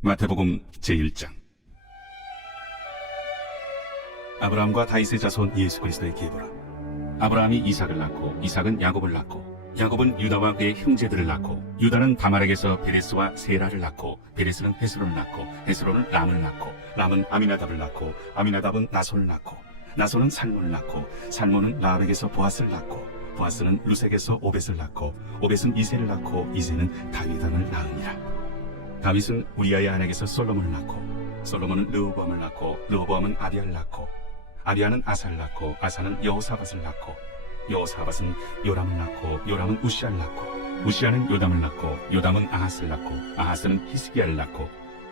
마태복음 제1장. 아브라함과 다윗의 자손 예수 그리스도의 계보라. 아브라함이 이삭을 낳고 이삭은 야곱을 낳고 야곱은 유다와 그의 형제들을 낳고 유다는 다말에게서 베레스와 세라를 낳고 베레스는 헤스론을 낳고 헤스론은 람을 낳고 람은 아미나답을 낳고 아미나답은 나손을 낳고 나손은 살몬을 낳고 살몬은 라합에게서 보아스를 낳고 보아스는 루색에서 오벳을 낳고 오벳은 이새를 낳고 이새는 다윗왕을 낳으니라. 다윗은 우리아의 아내에게서 솔로몬을 낳고 솔로몬은 르호보암을 낳고 르호보암은 아비야를 낳고 아비야는 아사를 낳고 아사는 여호사밧을 낳고 여호사밧은 요람을 낳고 요람은 우시아를 낳고 우시아는 요담을 낳고 요담은 아하스를 낳고 아하스는 히스기야를 낳고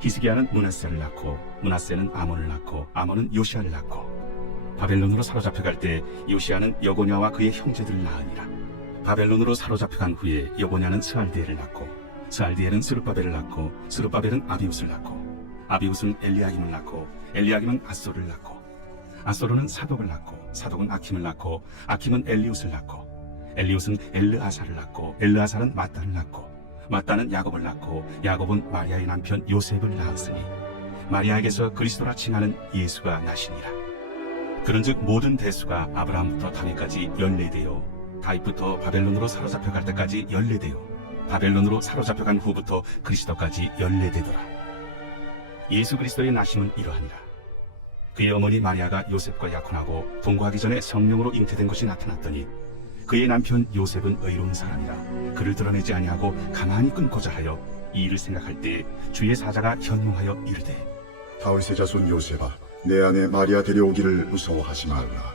히스기야는 므낫세를 낳고 므낫세는 아몬을 낳고 아몬은 요시아를 낳고 바벨론으로 사로잡혀갈 때 요시아는 여고냐와 그의 형제들을 낳으니라. 바벨론으로 사로잡혀간 후에 여고냐는 스알디엘을 낳고 스알디엘은 스룹바벨을 낳고 스룹바벨은 아비웃을 낳고 아비웃은 엘리야김을 낳고 엘리야김은 아소를 낳고 아소르는 사독을 낳고 사독은 아킴을 낳고 아킴은 엘리웃을 낳고 엘리웃은 엘르아사를 낳고 엘르아사는 마따를 낳고 마따는 야곱을 낳고 야곱은 마리아의 남편 요셉을 낳았으니 마리아에게서 그리스도라 칭하는 예수가 나시니라. 그런즉 모든 대수가 아브라함부터 다윗까지 14대요 다윗부터 바벨론으로 사로잡혀갈 때까지 14대요 바벨론으로 사로잡혀간 후부터 그리스도까지 14대더라. 예수 그리스도의 나심은 이러하니라. 그의 어머니 마리아가 요셉과 약혼하고 동거하기 전에 성령으로 잉태된 것이 나타났더니 그의 남편 요셉은 의로운 사람이라 그를 드러내지 아니하고 가만히 끊고자 하여 이 일을 생각할 때 주의 사자가 현몽하여 이르되 다윗의 자손 요셉아, 내 아내 마리아 데려오기를 무서워하지 말라.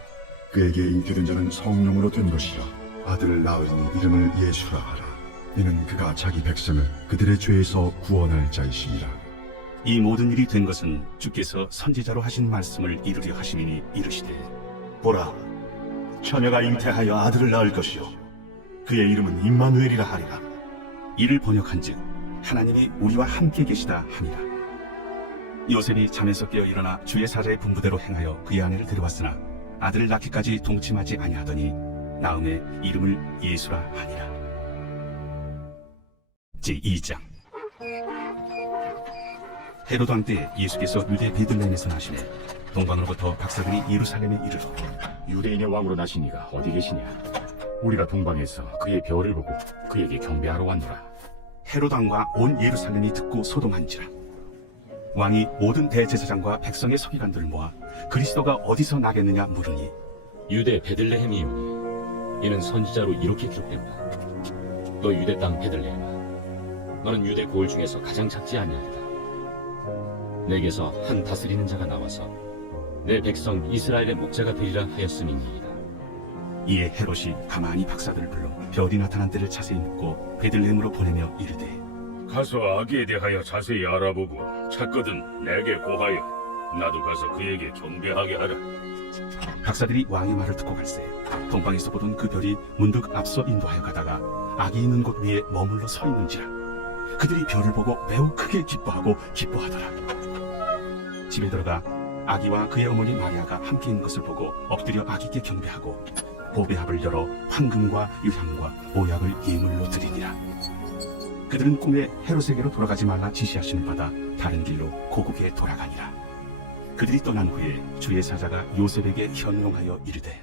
그에게 잉태된 자는 성령으로 된 것이라. 아들을 낳으리니 이름을 예수라 하라. 이는 그가 자기 백성을 그들의 죄에서 구원할 자이심이라. 이 모든 일이 된 것은 주께서 선지자로 하신 말씀을 이루려 하심이니 이르시되 보라, 처녀가 잉태하여 아들을 낳을 것이요 그의 이름은 임마누엘이라 하리라. 이를 번역한즉 하나님이 우리와 함께 계시다 하니라. 요셉이 잠에서 깨어 일어나 주의 사자의 분부대로 행하여 그의 아내를 데려왔으나 아들을 낳기까지 동침하지 아니하더니 나음에 이름을 예수라 하니라. 제2장. 헤로드 왕 때 예수께서 유대 베들레헴에서 나시매 동방으로부터 박사들이 예루살렘에 이르러 유대인의 왕으로 나신 이가 어디 계시냐? 우리가 동방에서 그의 별을 보고 그에게 경배하러 왔노라. 헤로드 왕과 온 예루살렘이 듣고 소동한지라. 왕이 모든 대제사장과 백성의 서기관들을 모아 그리스도가 어디서 나겠느냐 물으니 유대 베들레헴이오니 이는 선지자로 이렇게 기록된다. 너 유대 땅 베들레헴아, 너는 유대 고을 중에서 가장 작지 아니하리다. 내게서 한 다스리는 자가 나와서 내 백성 이스라엘의 목자가 되리라 하였음이니이다. 이에 헤롯이 가만히 박사들을 불러 별이 나타난 때를 자세히 묻고 베들레헴으로 보내며 이르되 가서 아기에 대하여 자세히 알아보고 찾거든 내게 고하여 나도 가서 그에게 경배하게 하라. 박사들이 왕의 말을 듣고 갈새 동방에서 보던 그 별이 문득 앞서 인도하여 가다가 아기 있는 곳 위에 머물러 서 있는지라. 그들이 별을 보고 매우 크게 기뻐하고 기뻐하더라. 집에 들어가 아기와 그의 어머니 마리아가 함께 있는 것을 보고 엎드려 아기께 경배하고 보배합을 열어 황금과 유향과 모약을 예물로 드리니라. 그들은 꿈에 헤롯에게로 돌아가지 말라 지시하심을 받아 다른 길로 고국에 돌아가니라. 그들이 떠난 후에 주의 사자가 요셉에게 현몽하여 이르되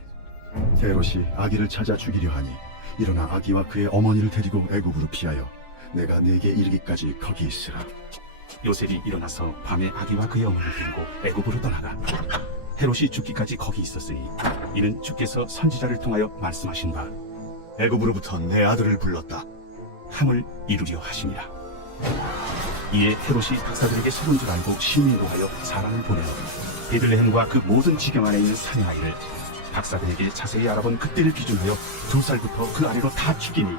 헤롯이 아기를 찾아 죽이려 하니 일어나 아기와 그의 어머니를 데리고 애굽으로 피하여 내가 네게 이르기까지 거기 있으라. 요셉이 일어나서 밤에 아기와 그의 어머니를 데리고 애굽으로 떠나가 헤롯이 죽기까지 거기 있었으니 이는 주께서 선지자를 통하여 말씀하신 바 애굽으로부터 내 아들을 불렀다. 함을 이루려 하심이라. 이에 헤롯이 박사들에게 속은 줄 알고 심인도하여 사람을 보내어 베들레헴과 그 모든 지경 안에 있는 산의 아이를 박사들에게 자세히 알아본 그때를 기준하여 2살부터 그 아래로 다 죽이니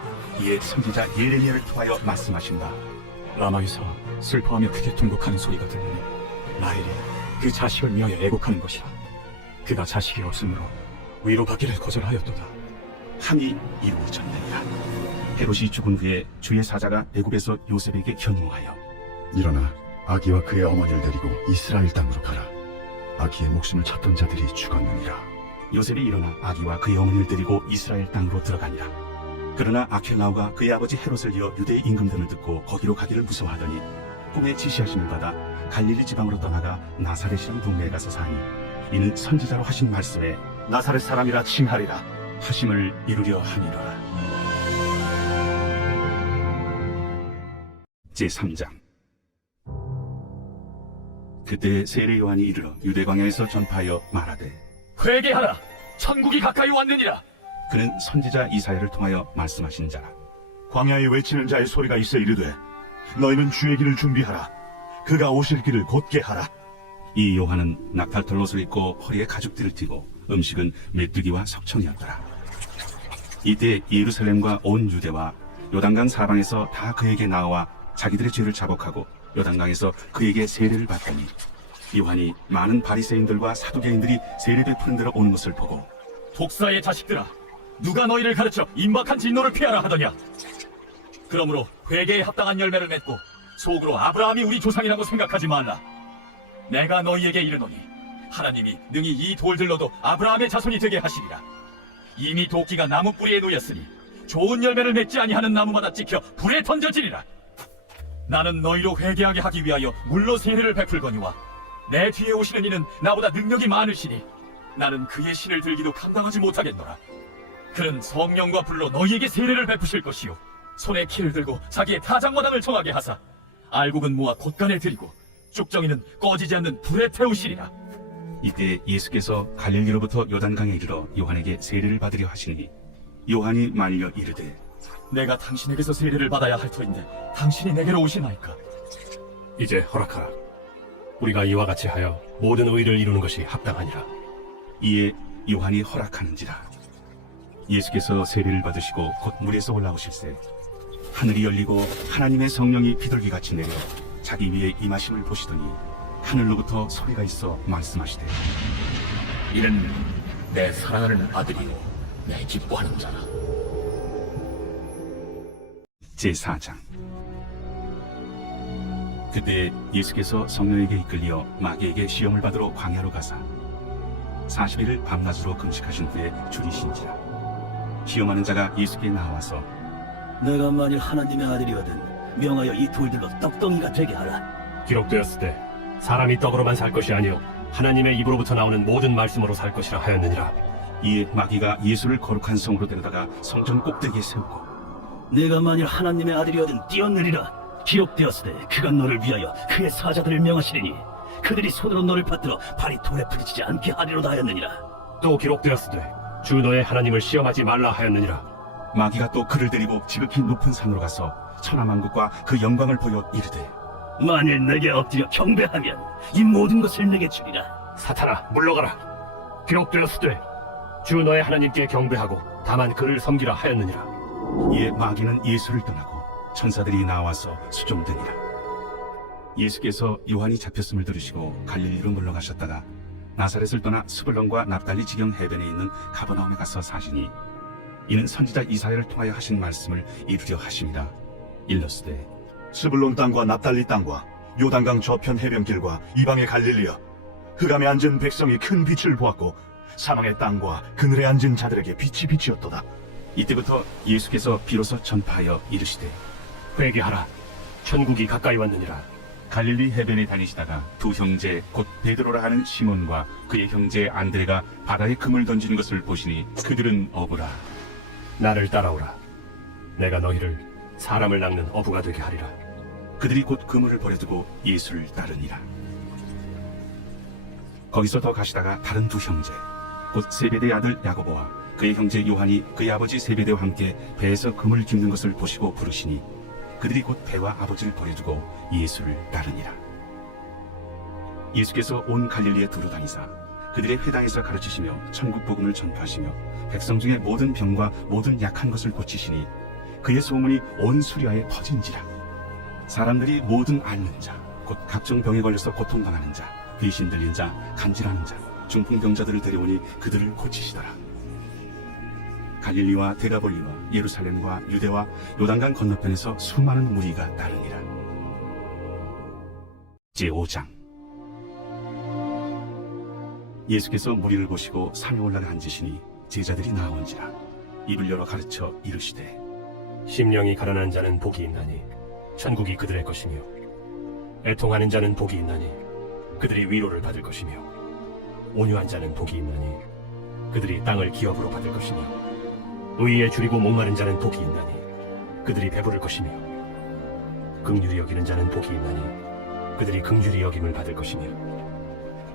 이에 선지자 예레미야를 통하여 말씀하신 바 라마에서 슬퍼하며 크게 통곡하는 소리가 들리니 라헬이 그 자식을 위하여 애곡하는 것이라. 그가 자식이 없으므로 위로받기를 거절하였도다. 함이 이루어졌느니라. 헤롯이 죽은 후에 주의 사자가 애굽에서 요셉에게 현몽하여 일어나 아기와 그의 어머니를 데리고 이스라엘 땅으로 가라. 아기의 목숨을 찾던 자들이 죽었느니라. 요셉이 일어나 아기와 그의 어머니를 데리고 이스라엘 땅으로 들어가니라. 그러나 아켈라오가 그의 아버지 헤롯을 이어 유대의 임금됨을 듣고 거기로 가기를 무서워하더니 꿈에 지시하심을 받아 갈릴리 지방으로 떠나가 나사렛이라는 동네에 가서 사니 이는 선지자로 하신 말씀에 나사렛 사람이라 칭하리라. 하심을 이루려 함이로라. 제3장. 그때 세례 요한이 이르러 유대 광야에서 전파하여 말하되 회개하라. 천국이 가까이 왔느니라. 그는 선지자 이사야를 통하여 말씀하신 자라. 광야에 외치는 자의 소리가 있어 이르되 너희는 주의 길을 준비하라. 그가 오실 길을 곧게 하라. 이 요한은 낙탈털 옷을 입고 허리에 가죽띠를 띠고 음식은 메뚜기와 석청이었더라. 이때 예루살렘과 온 유대와 요단강 사방에서 다 그에게 나와 자기들의 죄를 자복하고 요단강에서 그에게 세례를 받더니 요한이 많은 바리새인들과 사두개인들이 세례 베푸는 데로 오는 것을 보고 독사의 자식들아, 누가 너희를 가르쳐 임박한 진노를 피하라 하더냐? 그러므로 회개에 합당한 열매를 맺고 속으로 아브라함이 우리 조상이라고 생각하지 말라. 내가 너희에게 이르노니 하나님이 능히 이 돌들로도 아브라함의 자손이 되게 하시리라. 이미 도끼가 나무 뿌리에 놓였으니 좋은 열매를 맺지 아니하는 나무마다 찍혀 불에 던져지리라. 나는 너희로 회개하게 하기 위하여 물로 세례를 베풀거니와 내 뒤에 오시는 이는 나보다 능력이 많으시니 나는 그의 신을 들기도 감당하지 못하겠노라. 그는 성령과 불로 너희에게 세례를 베푸실 것이요 손에 키를 들고 자기의 타작마당을 정하게 하사 알곡은 모아 곳간에 들이고 쭉정이는 꺼지지 않는 불에 태우시리라. 이때 예수께서 갈릴리로부터 요단강에 이르러 요한에게 세례를 받으려 하시니 요한이 말려 이르되 내가 당신에게서 세례를 받아야 할 터인데 당신이 내게로 오시나이까? 이제 허락하라. 우리가 이와 같이 하여 모든 의를 이루는 것이 합당하니라. 이에 요한이 허락하는지라. 예수께서 세례를 받으시고 곧 물에서 올라오실새 하늘이 열리고 하나님의 성령이 비둘기같이 내려 자기 위에 임하심을 보시더니 하늘로부터 소리가 있어 말씀하시되 이는 내 사랑하는 아들이요 내 기뻐하는 자라. 제4장. 그때 예수께서 성령에게 이끌려 마귀에게 시험을 받으러 광야로 가사 40일을 밤낮으로 금식하신 후에 줄이신지라. 시험하는 자가 예수께 나와서 내가 만일 하나님의 아들이거든 명하여 이 돌들로 떡덩이가 되게 하라. 기록되었을 때 사람이 떡으로만 살 것이 아니요 하나님의 입으로부터 나오는 모든 말씀으로 살 것이라 하였느니라. 이에 마귀가 예수를 거룩한 성으로 데려다가 성전 꼭대기에 세우고 내가 만일 하나님의 아들이거든 뛰어내리라. 기록되었을 때 그가 너를 위하여 그의 사자들을 명하시리니 그들이 손으로 너를 받들어 발이 돌에 부딪히지 않게 하리로다 하였느니라. 또 기록되었을 때 주 너의 하나님을 시험하지 말라 하였느니라. 마귀가 또 그를 데리고 지극히 높은 산으로 가서 천하만국과 그 영광을 보여 이르되 만일 내게 엎드려 경배하면 이 모든 것을 내게 주리라. 사탄아 물러가라. 기록되었을 때 주 너의 하나님께 경배하고 다만 그를 섬기라 하였느니라. 이에 마귀는 예수를 떠나고 천사들이 나와서 수종되니라. 예수께서 요한이 잡혔음을 들으시고 갈릴리로 물러가셨다가 나사렛을 떠나 스불론과 납달리 지경 해변에 있는 가버나움에 가서 사시니 이는 선지자 이사야를 통하여 하신 말씀을 이루려 하심이라. 일러스되 스불론 땅과 납달리 땅과 요단강 저편 해변길과 이방의 갈릴리여, 흑암에 앉은 백성이 큰 빛을 보았고 사망의 땅과 그늘에 앉은 자들에게 빛이 빛이었도다. 이때부터 예수께서 비로소 전파하여 이르시되 회개하라. 천국이 가까이 왔느니라. 갈릴리 해변에 다니시다가 두 형제 곧 베드로라 하는 시몬과 그의 형제 안드레가 바다에 금을 던지는 것을 보시니 그들은 어부라. 나를 따라오라. 내가 너희를 사람을 낚는 어부가 되게 하리라. 그들이 곧 그물을 버려두고 예수를 따르니라. 거기서 더 가시다가 다른 두 형제 곧 세베대의 아들 야고보와 그의 형제 요한이 그의 아버지 세베대와 함께 배에서 금을 깁는 것을 보시고 부르시니 그들이 곧 배와 아버지를 버려두고 예수를 따르니라. 예수께서 온 갈릴리에 두루 다니사 그들의 회당에서 가르치시며 천국 복음을 전파하시며 백성 중에 모든 병과 모든 약한 것을 고치시니 그의 소문이 온 수리아에 퍼진지라. 사람들이 모든 앓는 자 곧 각종 병에 걸려서 고통당하는 자 귀신 들린 자 간질하는 자 중풍병자들을 데려오니 그들을 고치시더라. 갈릴리와 데가볼리와 예루살렘과 유대와 요단강 건너편에서 수많은 무리가 따르니라. 제5장. 예수께서 무리를 보시고 산에 올라가 앉으시니 제자들이 나온지라. 입을 열어 가르쳐 이르시되 심령이 가난한 자는 복이 있나니 천국이 그들의 것이며 애통하는 자는 복이 있나니 그들이 위로를 받을 것이며 온유한 자는 복이 있나니 그들이 땅을 기업으로 받을 것이며 의에 줄이고 목마른 자는 복이 있나니 그들이 배부를 것이며 긍휼히 여기는 자는 복이 있나니 그들이 긍휼히 여김을 받을 것이며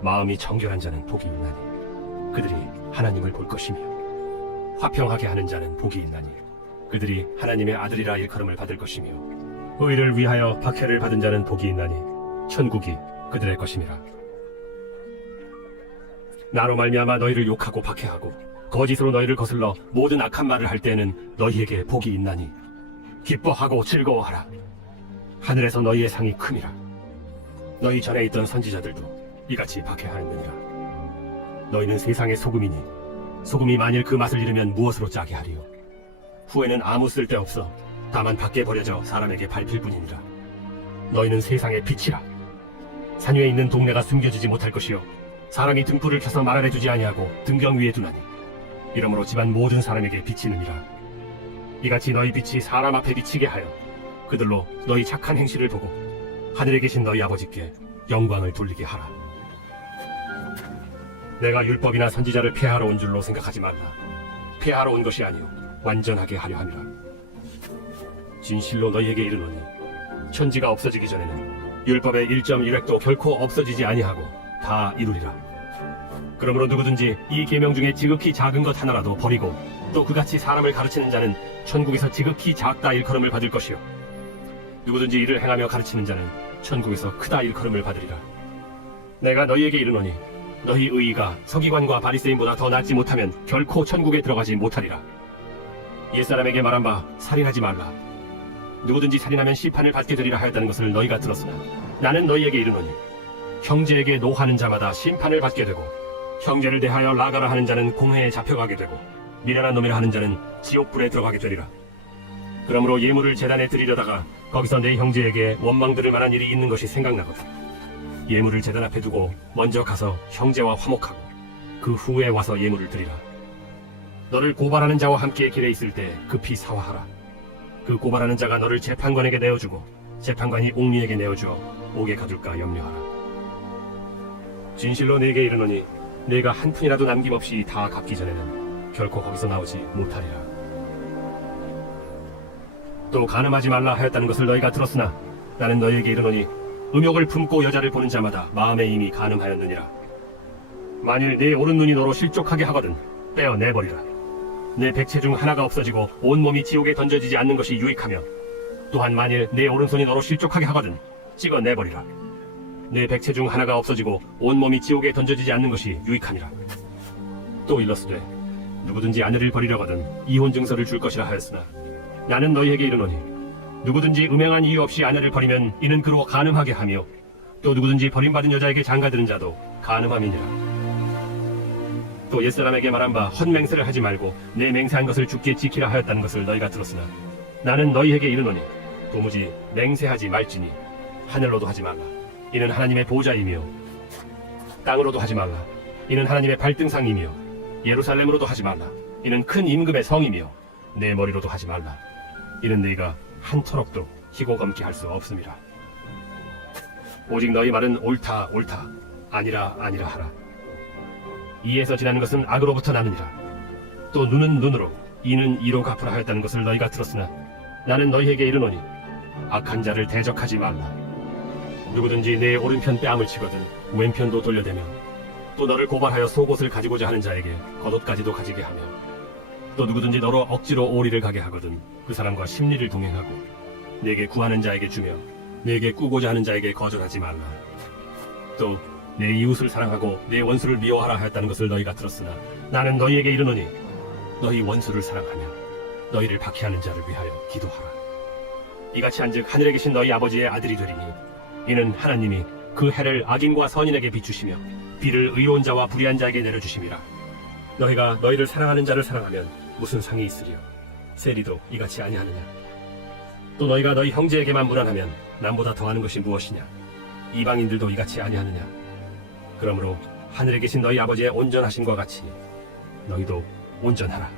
마음이 정결한 자는 복이 있나니 그들이 하나님을 볼 것이며 화평하게 하는 자는 복이 있나니 그들이 하나님의 아들이라 일컬음을 받을 것이며 의를 위하여 박해를 받은 자는 복이 있나니 천국이 그들의 것임이라. 나로 말미암아 너희를 욕하고 박해하고 거짓으로 너희를 거슬러 모든 악한 말을 할 때에는 너희에게 복이 있나니 기뻐하고 즐거워하라. 하늘에서 너희의 상이 큼이라. 너희 전에 있던 선지자들도 이같이 박해하였느니라. 너희는 세상의 소금이니 소금이 만일 그 맛을 잃으면 무엇으로 짜게 하리요. 후에는 아무 쓸데없어 다만 밖에 버려져 사람에게 밟힐 뿐이니라. 너희는 세상의 빛이라. 산 위에 있는 동네가 숨겨지지 못할 것이요 사람이 등불을 켜서 말 아래 두지 아니하고 등경 위에 두나니 이러므로 집안 모든 사람에게 비치느니라. 이같이 너희 빛이 사람 앞에 비치게 하여 그들로 너희 착한 행실을 보고 하늘에 계신 너희 아버지께 영광을 돌리게 하라. 내가 율법이나 선지자를 폐하러 온 줄로 생각하지 말라. 폐하러 온 것이 아니요 완전하게 하려 함이라. 진실로 너희에게 이르노니 천지가 없어지기 전에는 율법의 1.1획도 결코 없어지지 아니하고 다 이루리라. 그러므로 누구든지 이 계명 중에 지극히 작은 것 하나라도 버리고 또 그같이 사람을 가르치는 자는 천국에서 지극히 작다 일컬음을 받을 것이요 누구든지 이를 행하며 가르치는 자는 천국에서 크다 일컬음을 받으리라. 내가 너희에게 이르노니 너희 의의가 서기관과 바리새인보다 더 낫지 못하면 결코 천국에 들어가지 못하리라. 옛사람에게 말한 바 살인하지 말라. 누구든지 살인하면 심판을 받게 되리라 하였다는 것을 너희가 들었으나 나는 너희에게 이르노니 형제에게 노하는 자마다 심판을 받게 되고 형제를 대하여 나가라 하는 자는 공회에 잡혀가게 되고 미련한 놈이라 하는 자는 지옥불에 들어가게 되리라. 그러므로 예물을 제단에 드리려다가 거기서 내 형제에게 원망 들을 만한 일이 있는 것이 생각나거든. 예물을 제단 앞에 두고 먼저 가서 형제와 화목하고 그 후에 와서 예물을 드리라. 너를 고발하는 자와 함께 길에 있을 때 급히 사화하라. 그 고발하는 자가 너를 재판관에게 내어주고 재판관이 옥리에게 내어주어 옥에 가둘까 염려하라. 진실로 네게 이르노니 네가 한 푼이라도 남김없이 다 갚기 전에는 결코 거기서 나오지 못하리라. 또 간음하지 말라 하였다는 것을 너희가 들었으나 나는 너희에게 이르노니 음욕을 품고 여자를 보는 자마다 마음에 이미 간음하였느니라. 만일 네 오른눈이 너로 실족하게 하거든 떼어내버리라. 내 백체 중 하나가 없어지고 온몸이 지옥에 던져지지 않는 것이 유익하며 또한 만일 내 오른손이 너로 실족하게 하거든 찍어내버리라. 내 백체 중 하나가 없어지고 온몸이 지옥에 던져지지 않는 것이 유익하니라. 또 일렀으되 누구든지 아내를 버리려거든 이혼 증서를 줄 것이라 하였으나 나는 너희에게 이르노니 누구든지 음행한 이유 없이 아내를 버리면 이는 그로 간음하게 하며 또 누구든지 버림받은 여자에게 장가드는 자도 간음함이니라. 또 옛사람에게 말한 바 헛맹세를 하지 말고 내 맹세한 것을 주께 지키라 하였다는 것을 너희가 들었으나 나는 너희에게 이르노니 도무지 맹세하지 말지니 하늘로도 하지 말라. 이는 하나님의 보좌이며 땅으로도 하지 말라. 이는 하나님의 발등상이며 예루살렘으로도 하지 말라. 이는 큰 임금의 성이며 내 머리로도 하지 말라. 이는 너희가 한터럭도 희고 검게 할 수 없음이라. 오직 너희 말은 옳다 옳다 아니라 아니라 하라. 이에서 지나는 것은 악으로부터 나느니라. 또 눈은 눈으로 이는 이로 갚으라 하였다는 것을 너희가 들었으나 나는 너희에게 이르노니 악한 자를 대적하지 말라. 누구든지 내 오른편 뺨을 치거든 왼편도 돌려대며 또 너를 고발하여 속옷을 가지고자 하는 자에게 겉옷까지도 가지게 하며 또 누구든지 너로 억지로 오리를 가게 하거든 그 사람과 심리를 동행하고 내게 구하는 자에게 주며 내게 꾸고자 하는 자에게 거절하지 말라. 또 내 이웃을 사랑하고 내 원수를 미워하라 하였다는 것을 너희가 들었으나 나는 너희에게 이르노니 너희 원수를 사랑하며 너희를 박해하는 자를 위하여 기도하라. 이같이 한즉 하늘에 계신 너희 아버지의 아들이 되리니 이는 하나님이 그 해를 악인과 선인에게 비추시며 비를 의로운 자와 불의한 자에게 내려주심이라. 너희가 너희를 사랑하는 자를 사랑하면 무슨 상이 있으리요? 세리도 이같이 아니하느냐? 또 너희가 너희 형제에게만 무난하면 남보다 더하는 것이 무엇이냐? 이방인들도 이같이 아니하느냐? 그러므로 하늘에 계신 너희 아버지의 온전하심과 같이 너희도 온전하라.